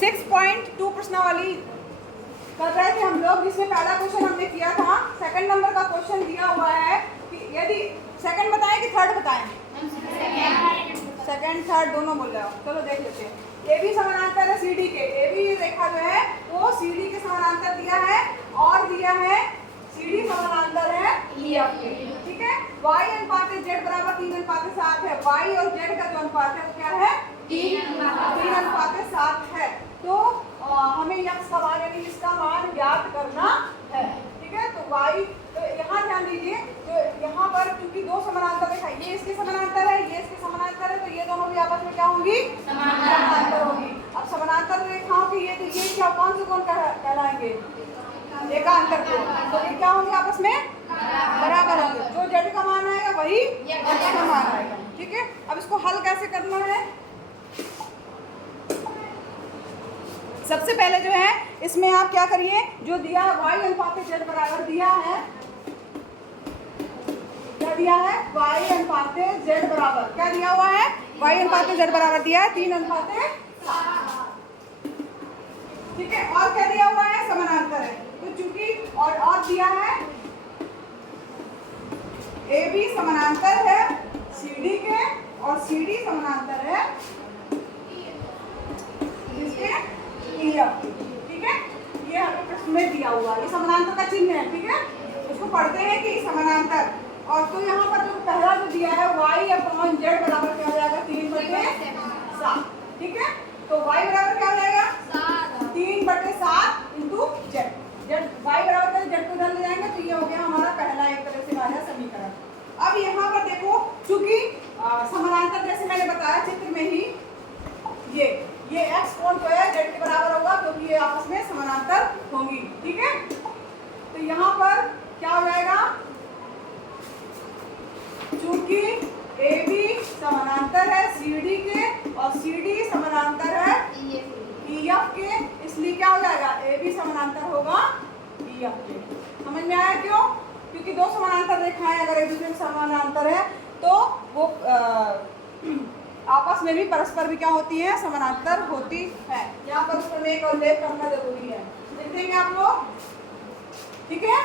6.2 प्रश्नावली कर रहे थे हम लोग, जिसमें पहला क्वेश्चन हमने किया था। सेकंड नंबर का क्वेश्चन दिया हुआ है कि यदि सेकंड बताएं कि थर्ड बताएं? सेकंड थर्ड दोनों बोल रहे हो, चलो देख लेते हैं। ए बी समानांतर है सी डी के, ए बी रेखा जो है वो सी डी के समानांतर दिया है और दिया है सी डी समानांतर है ई एफ के, ठीक है। y अनुपात z बराबर 3:7 है। y और z का जो अनुपात है वो क्या है? 3:7 है। तो हमें x का मान यानी इसका मान ज्ञात करना है, ठीक है। तो y, तो यहाँ ध्यान दीजिए, तो यहाँ पर क्योंकि दो समानांतर रेखा, ये इसके समानांतर है, ये इसके समानांतर है, तो ये दोनों भी आपस में क्या होंगी? समानांतर होगी। अब समानांतर रेखाओं की ये क्या कौन से कौन कहलाएंगे? एकांतर कोण। तो ये क्या होंगे? आपस में बराबर होंगे। जो z का मान आएगा वही x का मान आएगा, ठीक है। अब इसको हल कैसे करना है? सबसे पहले जो है इसमें आप क्या करिए, जो दिया y अनुपात z बराबर दिया है, क्या दिया है? y अनुपात z बराबर क्या दिया हुआ है? y अनुपात z बराबर दिया है 3:7, ठीक है। और क्या दिया हुआ है? समानांतर है। तो चूंकि और दिया है ए बी समानांतर है सी डी के और सी डी समानांतर है इसके ई एफ, ठीक है। ये हमें प्रश्न में दिया हुआ है, ये समानांतर का चिन्ह है, ठीक है। इसको पढ़ते हैं कि समानांतर। और तो यहाँ पर जो पहला जो दिया है y अपॉन z बराबर क्या हो जाएगा? 3/7, ठीक है। तो y बराबर क्या हो जाएगा? 3/7 इंटू z। y बराबर का z को इधर ले जाएंगे तो ये हो गया हमारा पहला एक तरह से आया समीकरण। अब यहाँ पर देखो, चूंकि समानांतर जैसे मैंने बताया चित्र में ही, ये x कोण तो है z के बराबर होगा क्योंकि ये आपस में समानांतर होंगी, ठीक है। तो यहाँ पर क्या हो जाएगा? चूंकि ए बी समानांतर है सी डी के और सी डी समानांतर है ई एफ के, इसलिए क्या हो जाएगा? ए बी समानांतर होगा ई एफ के। समझ में आया क्यों? क्योंकि दो समानांतर रेखाएं अगर एक दूसरे के समानांतर है तो वो आपस में भी परस्पर भी क्या होती है? समानांतर होती है। यहाँ पर उसमें एक उल्लेख करना जरूरी है, लिख देंगे आप लोग, ठीक है।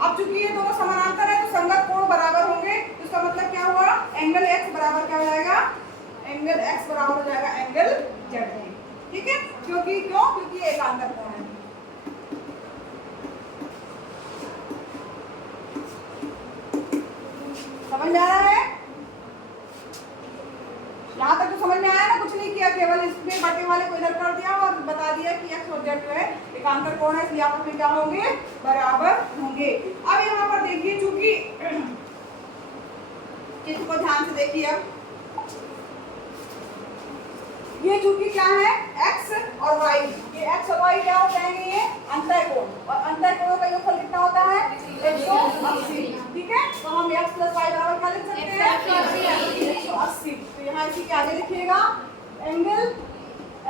अब चूंकि ये दोनों समानांतर है तो संगत कोण बराबर होंगे, तो इसका मतलब क्या हुआ? एंगल x बराबर क्या हो जाएगा? एंगल x बराबर हो जाएगा एंगल z के, ठीक है। क्योंकि एकांतर कोण है। समझ में आ रहा है? यहाँ तक तो समझ में आया ना? कुछ नहीं किया, केवल इसमें बटे वाले को इधर कर दिया और बता दिया कि x और z जो है एकांतर कोण है, इसलिए आपस में क्या होंगे? बराबर होंगे। अब यहाँ पर देखिए, चूंकि चित्र को ध्यान से देखिए, अब ये चूंकि क्या है? x और y, ये x और y क्या हो जाएंगे? ये अंतः कोण, और अंतः कोणों का योगफल कितना होता है? 180, ठीक है। तो हम x प्लस y बराबर क्या लिख सकते हैं? 180। तो यहाँ इसी के आगे लिखिएगा angle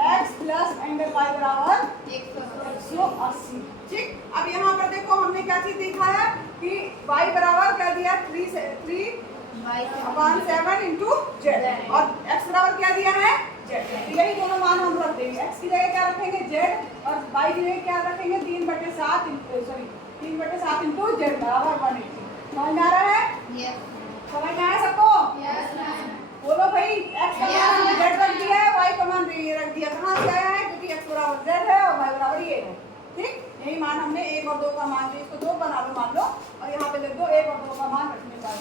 x plus angle y बराबर 180, ठीक। अब यहाँ पर देखो हमने क्या चीज देखा है कि y बराबर क्या दिया? 3/7 इंटू z, और x बराबर क्या दिया है? z। यही दोनों मान हम रख देंगे। x की जगह क्या रखेंगे? z, और y की जगह क्या रखेंगे? 3/7 इंटू z बराबर 180। समझ में आ रहा है? समझ में आया सबको? बोलो भाई, x का मान हमने z रख दिया है, y का मान ये रख दिया। कहाँ से आया है? क्योंकि x बराबर z है और y बराबर ये है, ठीक। यही मान हमने 1 और 2 का मान दिया, इसको 2 बना लो मान लो, और यहाँ पे लिख दो 1 और 2 का मान रखने पर,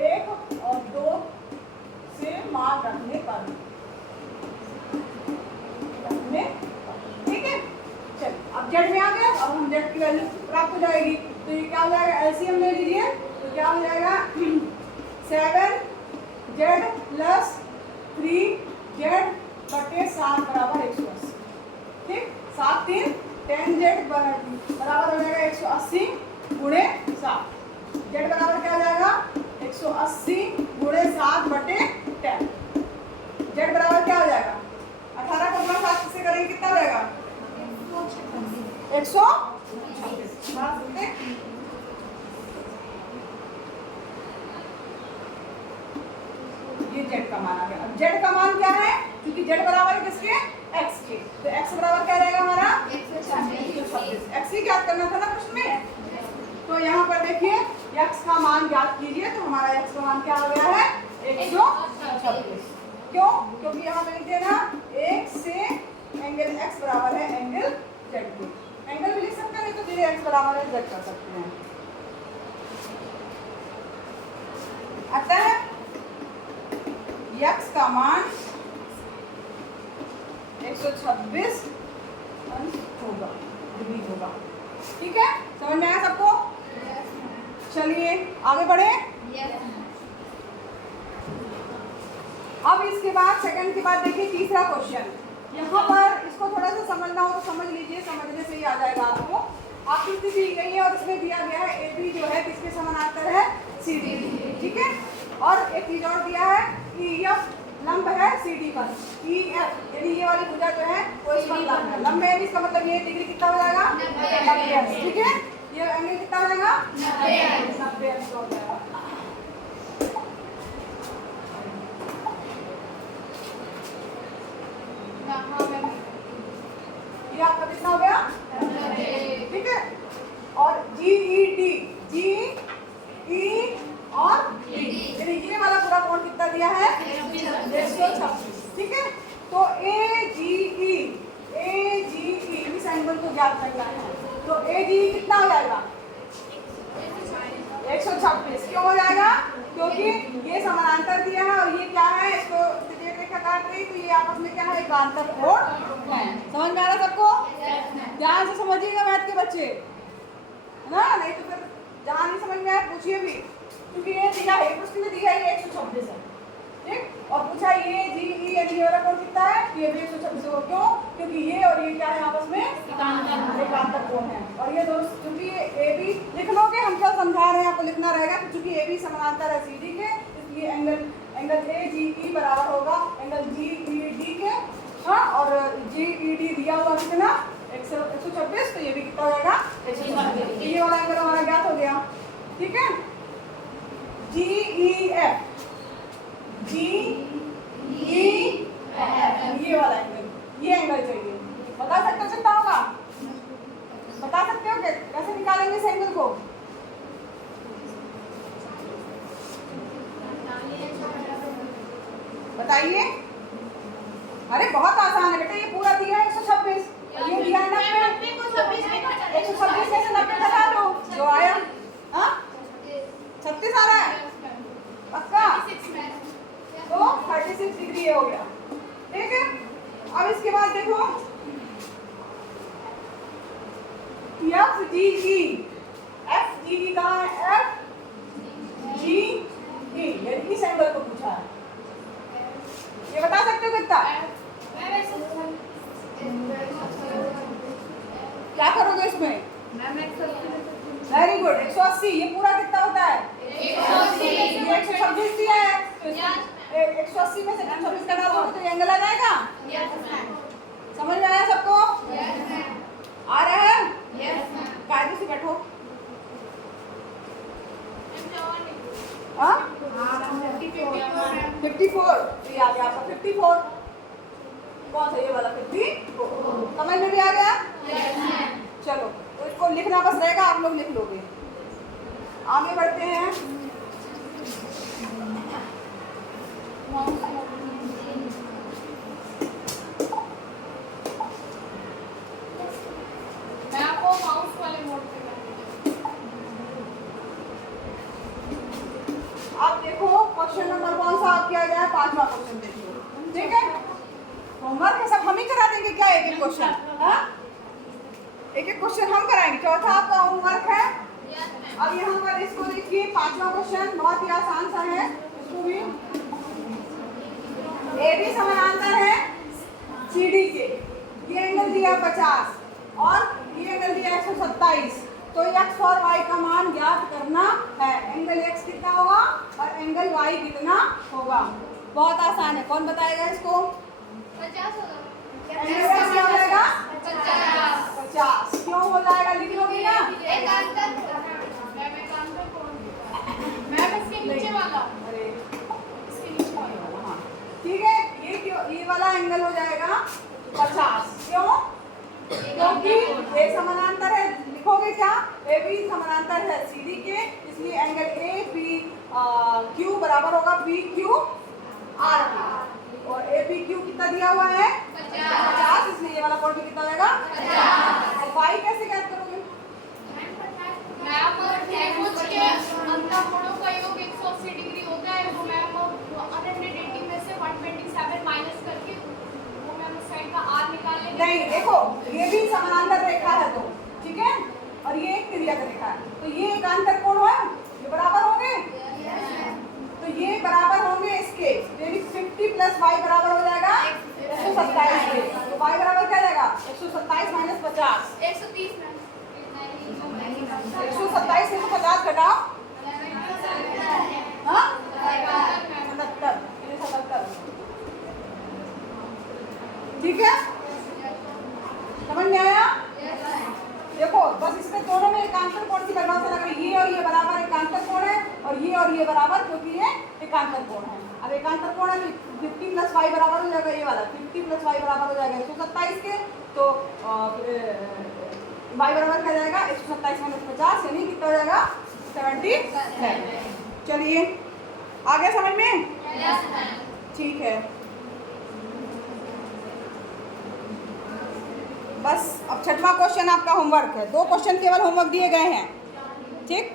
1 और 2 से मान रखने पर, ठीक है। चल, अब z में आ गया, अब हम z की वैल्यू प्राप्त हो जाएगी। तो ये क्या हो जाएगा? एलसीएम ले लीजिए, तो क्या हो जाएगा? 7z प्लस 3z बटे 7 बराबर 180, ठीक। 7 3 10z बराबर हो जाएगा 180 गुणे 7। z बराबर क्या हो जाएगा? 180 गुणे 7 बटे 10। z बराबर क्या हो जाएगा? 18 को गुणा 7 से करेंगे कितना हो जाएगा? 126। ये z का मान आ गया। अब z का मान क्या है? क्योंकि z बराबर है किसके? x के, तो x का मान ज्ञात कीजिए, तो हमारा x का मान क्या हो गया है 126। क्यों? क्योंकि यहाँ पे लिख देना 1 से एंगल x बराबर है एंगल z के। एंगल भी लिख सकते हैं, नहीं तो सीधे x बराबर है z कर सकते हैं। आता है x का मान 126 होगा, डिग्री होगा। ठीक है, समझ में आया सबको? चलिए आगे बढ़े। अब इसके बाद सेकंड के बाद देखिए तीसरा क्वेश्चन। यहाँ पर इसको थोड़ा सा समझना हो तो समझ लीजिए, समझने से ही आ जाएगा आपको। आकृति दी गई है और उसमें दिया गया है AB जो है किसके समानांतर है CD। ठीक है, और एक चीज और दिया है EF लंब है CD पर। EF यानी ये वाली भुजा जो है वो इस पर लंब है। लंब है इसका मतलब ये डिग्री कितना हो जाएगा 90। ठीक है, ये एंगल कितना हो जाएगा 90 अंश हो जाएगा। ये आपका कितना हो गया 90। ठीक है, और GED GE और यानी ये वाला पूरा कोण कितना दिया है 126। ठीक है, तो AGE इस एंगल को ज्ञात करना है, तो AGE कितना हो जाएगा 126। क्यों हो जाएगा? क्योंकि ये समानांतर दिया है और ये क्या है, इसको त्रिज्यक रेखा काट रही, तो ये आपस में क्या है एकांतर कोण है। समझ में आ रहा सबको? ध्यान से समझिएगा मैथ के बच्चे, है ना, नहीं तो फिर जहाँ नहीं समझ में आए पूछिए भी, क्योंकि ये दिया है प्रश्न में दिया है 126 है। ठीक, और पूछा ये GE ये वाला कोण कितना है, ये भी 126 हो। क्यों? क्योंकि ये और ये क्या है आपस में एकांतर कोण है। और ये दोस्त क्योंकि AB लिख लोगे, हम क्या समझा रहे हैं आपको लिखना रहेगा, क्योंकि AB समानांतर है CD के, इसलिए एंगल AGE बराबर होगा एंगल GED के। हाँ, और GED दिया हुआ कितना 126, तो ये भी कितना हो जाएगा 126। ये वाला एंगल हमारा ज्ञात हो गया। ठीक है, GEF ये वाला एंगल, ये एंगल चाहिए। बता सकते हो कितना होगा? बता सकते हो कैसे निकालेंगे इस एंगल को? बताइए। अरे बहुत आसान है बेटा, ये पूरा दिया है 126, ये दिया है 90। 126 में से 90 घटा दो, जो आया 36 आ रहा है पक्का, तो 36 डिग्री हो गया। ठीक है, अब इसके बाद देखो FGE कहाँ है? FGE यानी इस एंगल को पूछा है। ये बता सकते हो कितना? क्या करोगे इसमें? Very good, 180। ये पूरा कितना होता है 126 दिया है, 180 में से 126 का डाल दो तो ये एंगल आ जाएगा। समझ में आया सबको? आ रहा है? कायदे से बैठो। 54, तो ये आ गया आपका 54। कौन सा ये वाला 54? समझ में भी आ गया? चलो, तो इसको लिखना बस रहेगा, आप लोग लिख लोगे। आगे बढ़ते हैं। मैं आपको माउस वाले मोड पे आप देखो क्वेश्चन नंबर कौन सा आप किया गया है, 5वां क्वेश्चन देखिए। ठीक है, होमवर्क है सब हम ही करा देंगे क्या? एक एक क्वेश्चन, एक एक क्वेश्चन हम कराएंगे। चौथा आपका होमवर्क है। अब यहाँ पर इसको देखिए, 5वां क्वेश्चन बहुत ही आसान सा है। इसको भी AB समानांतर है CD के, ये एंगल दिया 50 और ये एंगल दिया 127, तो x और y का मान ज्ञात करना है। एंगल x कितना होगा और एंगल y कितना होगा? बहुत आसान है, कौन बताएगा इसको? 50 होगा। एंगल x क्या हो जाएगा 50। क्यों हो जाएगा? लिख लोगे ना? मैम इसके नीचे वाला, अरे इसके नीचे वाला। हाँ ठीक है, ये क्यों, ये वाला एंगल हो जाएगा 50। क्यों? क्योंकि ये समानांतर है, लिखोगे करोगे क्या, ए बी समानांतर है सी डी के, इसलिए एंगल ए बी क्यू बराबर होगा पी क्यू आर के, और ए पी क्यू कितना दिया हुआ है 50, इसलिए ये वाला कोण भी कितना हो जाएगा 50। और वाई कैसे ज्ञात करोगे? मैम त्रिभुज के अंतःकोणों का योग 180 डिग्री होता है, वो मैम 180 में से 127 माइनस करके वो मैम उस साइड का आर निकाल लेंगे। नहीं, देखो ये भी समानांतर रेखा है तो ठीक है, और ये एक तिर्यक रेखा है, तो ये एकांतर कोण है, ये बराबर होंगे, तो ये बराबर होंगे इसके, यानी 50 प्लस वाई बराबर हो जाएगा 127 के, तो वाई बराबर क्या जाएगा 127 माइनस 50, 130 मैम 127 से तो 50 घटाओ, हाँ 77, ठीक है, समझ में आया? देखो बस इसमें दोनों में एकांतर कोण की लगभग से लग रही है, ये और ये बराबर एकांतर कोण है, और ये बराबर, क्योंकि ये एकांतर कोण है। अब एकांतर कोण है 50 प्लस वाई बराबर हो जाएगा, ये वाला 50 प्लस वाई बराबर हो जाएगा 127 के, तो वाई बराबर क्या जाएगा 127 माइनस 50, यानी कितना हो जाएगा 77। चलिए आ गया समझ में? ठीक है, बस अब छठवां क्वेश्चन आपका होमवर्क है, 2 क्वेश्चन केवल होमवर्क दिए गए हैं, ठीक।